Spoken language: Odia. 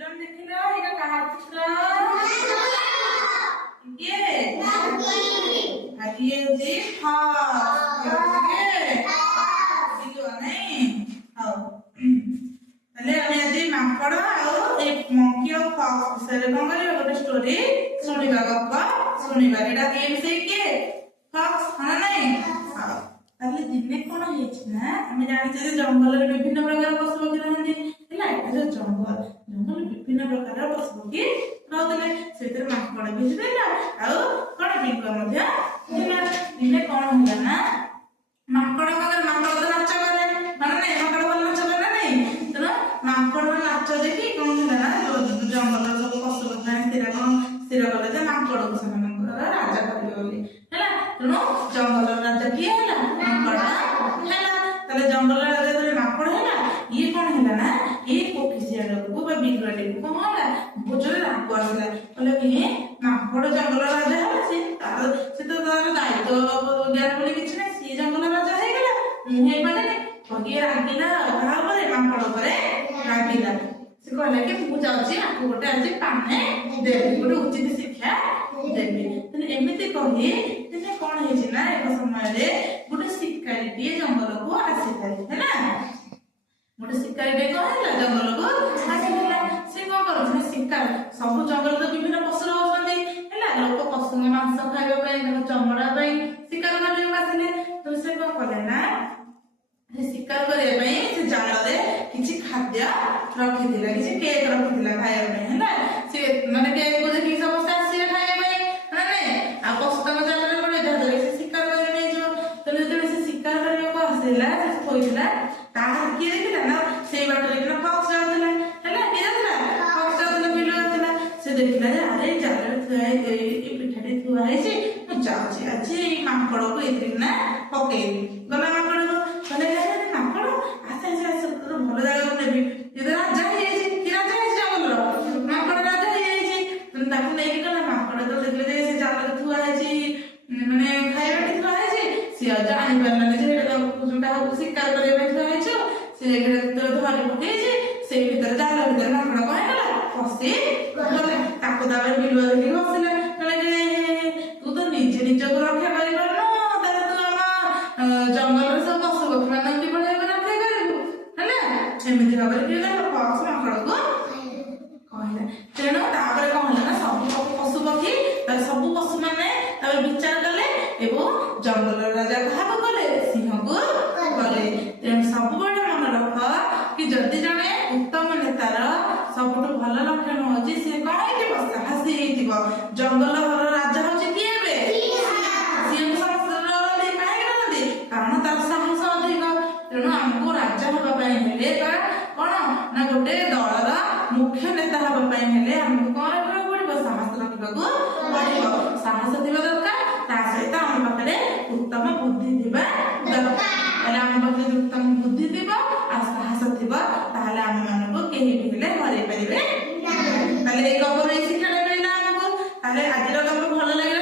Belum dikira hingga kahapuslah. Oke. Hadiah di hal. Oke. Itu aneh. Hal. Tadi kami aja mampir ଆଉ एक monkey और fox ବିଷୟରେ କଣ କରିବା ଗୋଟେ ଷ୍ଟୋରି ଶୁଣିବା ଗପ ଶୁଣିବା ଏଟା ଗେମ୍ ସେଇ କିଏ fox ହଁ ନାଇଁ ଆଉ ତାହେଲେ ଦିନେ କଣ ହେଇଛି ନା ଆମେ ଜାଣିଛେ ଯେ ଜଙ୍ଗଲରେ ବିଭିନ୍ନ ପ୍ରକାର ପଶୁ ପକ୍ଷୀ ରହନ୍ତି ହେଲା ଏଟା ଯୋଉ ଜଙ୍ଗଲ ବିଭିନ୍ନ ପ୍ରକାର ପଶୁ ପକ୍ଷୀ ରହୁଥିଲେ ସେଥିରେ ମାଙ୍କଡ ବି ଥିଲା ଆଉ କଣ ବିଲୁଆ ମଧ୍ୟ ଥିଲା ଦିନେ କଣ ହେଲା ନା ମାଙ୍କଡ ତ ନାଚ କରେ ମାନେ ନାଇଁ ମାଙ୍କଡ ଭଲ ନାଚ କରେ ନା ନାଇଁ ତେଣୁ ମାଙ୍କଡ ନାଚ ଦେଖି କଣ ହେଲା ନା ଜଙ୍ଗଲର ସବୁ ପଶୁ ପକ୍ଷୀ ସ୍ଥିର କଲେ ଯେ ମାଙ୍କଡକୁ ସେମାନଙ୍କର ରାଜା କରିବେ ବୋଲି ହେଲା ତେଣୁ ଜଙ୍ଗଲର ରାଜା କିଏ ହେଲା ମାଙ୍କଡ ହେଲା ତାହେଲେ ଜଙ୍ଗଲର ରାଜା ଯେତେବେଳେ ମାଙ୍କଡ ହେଲା ଇଏ କଣ ହେଲା ନା ଏଇ ପକ୍ଷୀଶିଆଳକୁ ବା ବିଲୁଆଟିକୁ କଣ ହେଲା ବହୁତ ଜୋରେ ରାଗ ଆସିଲା କହିଲେ କି ମାଙ୍କଡ ଜଙ୍ଗଲର ରାଜା ହେଲା ସେ ତ ତାର ଦାୟିତ୍ୱ ଜ୍ଞାନ ବୋଲି କିଛି ନାହିଁ ସିଏ ଜଙ୍ଗଲର ରାଜା ହେଇଗଲା ମୁଁ ହେଇପାରିନି କହିକି ରାଗିଲା କାହା ଉପରେ ମାଙ୍କଡ ଉପରେ ରାଗିଲା ସେ କହିଲା କି ମୁଁ ଯାଉଛି ଆକୁ ଗୋଟେ ଆଜି ପାନେ ଦେବି ଗୋଟେ ଉଚିତ ଶିକ୍ଷା ଦେବି ତେଣୁ ଏମିତି କହି ଦିନେ କଣ ହେଇଛି ନା ଏକ ସମୟରେ ଗୋଟେ ଶିକାରୀଟିଏ ଜଙ୍ଗଲକୁ ଆସିଥାଏ ହେଲା ଗୋଟେ ଶିକାରୀଟିଏ କଣ ହେଲା ଜଙ୍ଗଲକୁ ଆସିଥିଲା ସେ କଣ କରୁଛି ନା ଶିକାର ସବୁ ଜଙ୍ଗଲରେ ବିଭିନ୍ନ ପଶୁ ରହୁଛନ୍ତି ହେଲା ଲୋକ ପଶୁଙ୍କ ମାଂସ ଖାଇବା ପାଇଁ ତାଙ୍କ ଚମଡା ପାଇଁ ଶିକାର କରିବାକୁ ଆସିଲେ ତ ସେ କଣ କଲେ ନା ଶିକାର କରିବା ପାଇଁ ସେ ଜାଲରେ କିଛି ଖାଦ୍ୟ ରଖିଥିଲା କିଛି କେକ୍ ରଖିଥିଲା ଖାଇବା ପାଇଁ ହେଲା ସେ ମାନେ କେକ୍ କୁ ଦେଖିକି ସମସ୍ତେ ଆସିବେ ଖାଇବା ପାଇଁ ନା ନାଇଁ ଆଉ ପଶୁ ତାଙ୍କ ଜାଲରେ ପଡେ ଯାହାଦ୍ୱାରା ସେ ଶିକାର କରି ନେଇଯିବ ତେଣୁ ଯେତେବେଳେ ସେ ଶିକାର କରିବାକୁ ଆସିଲା ସେ ଥୋଇଥିଲା ତାହାର କିଏ ଦେଖିଲା ନା ସେଇ ବାଟରେ କିନା ଫକ୍ସ ଯାଉଥିଲା ହେଲା କିଏ ଯାଉଥିଲା ଫକ୍ସ ଯାଉଥିଲା ବିଲୁଆ ଯାଉଥିଲା ସେ ଦେଖିଲା ଯେ ଆରେ ଜାଲରେ ଥୁଆ ଏଇ ପିଠାଟି ଥୁଆ ହେଇଛି ମୁଁ ଯାଉଛି ଆଜି ଏଇ ମାଙ୍କଡକୁ ଏଇଥିରେ ନା ପକେଇବି ଗଲା ମାଙ୍କଡକୁ କହିଲେ ମାଙ୍କଡ ଆସ୍ତେ ଭଲ ଜାଗାକୁ ନେବି ଯେତେ ରାଜା ହେଇଯାଇଛି କି ରାଜା ହେଇଛି ଜଙ୍ଗଲର ମାଙ୍କଡ ରାଜା ହେଇଯାଇଛି ତାକୁ ନେଇକି ଗଲା ମାଙ୍କଡ ତ ଦେଖିଲେ ଯେ ସେ ଜାଲରେ ଥୁଆ ହେଇଛି ମାନେ ଖାଇବାଟି ଥୁଆ ହେଇଛି ସିଏ ଆଉ ଜାଣିପାରିଲାନି ଯେ ଯୋଉଟା ଶିକାର କରିବା ପାଇଁ ଥୁଆ ହେଇଛି ସେ ଯେତେବେଳେ ଧରି ପକେଇଛି ସେଇ ଭିତରେ ଜାଲ ଭିତରେ ମାଙ୍କଡ କଣ ହେଇଗଲା ଫସି ଗଲେ ତାକୁ ତାପରେ ବିଲୁଆ ଦେଖିକି ବସିଲେ କହିଲେ ତୁ ତ ନିଜେ ନିଜକୁ ରକ୍ଷା କରିପାରୁନୁ ତାହେଲେ ତୁ ଆମ ଜଙ୍ଗଲରେ ସବୁ ପଶୁ ପକ୍ଷୀ ମାନଙ୍କୁ କିଭଳି ଭାବରେ ରକ୍ଷା କରିବୁ ହେଲା ଏମିତି ଭାବରେ କିଏ କହିଲା ଫକ୍ସ ମାଙ୍କଡକୁ କହିଲା ତେଣୁ ତାପରେ କଣ ହେଲା ନା ସବୁ ପଶୁ ପକ୍ଷୀ ସବୁ ପଶୁ ମାନେ ତାପରେ ବିଚାର କଲେ ଏବଂ ଜଙ୍ଗଲର ରାଜା କାହାକୁ କଲେ ସିଂହକୁ କଲେ ତେଣୁ ସବୁବେଳେ ମନେ ରଖ କି ଯଦି ଜଣେ ଉତ୍ତମ ନେତାର ସବୁଠୁ ଭଲ ଲକ୍ଷଣ ହଉଛି ସେ କଣ ହେଇଥିବ ସାହସୀ ହେଇଥିବ ଜଙ୍ଗଲର ରାଜା ହଉଛି କିଏ ଏବେ ସିଂହକୁ ସମସ୍ତେ ଡରନ୍ତି କାହିଁକି ଡରନ୍ତି କାରଣ ତାର ସାହସ ଅଧିକ ତେଣୁ ଆମକୁ ରାଜା ହେବା ପାଇଁ ହେଲେ ବା କଣ ନା ଗୋଟେ ଦଳର ମୁଖ୍ୟ ନେତା ହେବା ପାଇଁ ହେଲେ ଆମକୁ କଣ ରଖିବାକୁ ପଡିବ ସାହସ ରଖିବାକୁ ପଡିବ ସାହସ ଥିବା ଦରକାର ତା ସହିତ ଆମ ପାଖରେ ଉତ୍ତମ ବୁଦ୍ଧି ଥିବା ଦରକାର ତାହେଲେ ଆମ ପାଖରେ ଉତ୍ତମ ବୁଦ୍ଧି ଥିବ ଆଉ ସାହସ ଥିବ ତାହେଲେ ଆମ ମାନଙ୍କୁ କେହି ବି ହେଲେ ହରେଇ ପାରିବେ ତାହେଲେ ଏଇ ଗପରୁ ଏଇ ଶିକ୍ଷାଟା ମିଳିଲା ଆମକୁ ତାହେଲେ ଆଜିର ଗପ ଭଲ ଲାଗିଲା